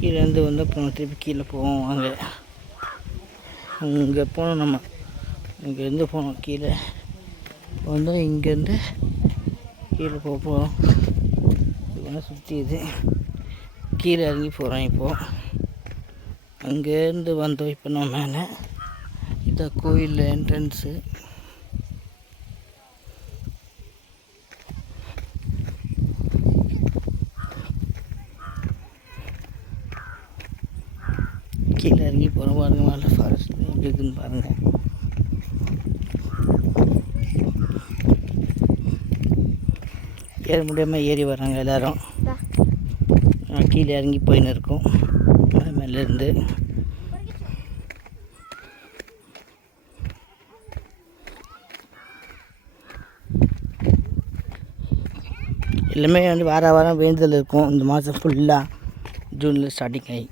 கீழேருந்து வந்து அப்புறம் திருப்பி கீழே போவோம். அங்கே போனோம். நம்ம இங்கேருந்து போனோம் கீழே வந்து இங்கேருந்து கீழே போகிறோம். இது சுற்றி இது கீழே இறங்கி போகிறோம். இப்போது அங்கேருந்து வந்தோம். இப்போ நம்ம மேலே இதான் கோயில் என்ட்ரன்ஸு. கீழே இறங்கி போகிறோம். பாருங்கள் மேலே ஃபாரஸ்ட் எப்படி இருக்குதுன்னு பாருங்கள். ஏற முடியாமல் ஏறி வராங்க எல்லோரும். கீழே இறங்கி போயின்னு இருக்கோம் மேலேருந்து. எல்லாமே வந்து வாரம் வேண்டுதல் இருக்கும். இந்த மாதம் ஃபுல்லாக ஜூனில் ஸ்டார்டிங் ஆகி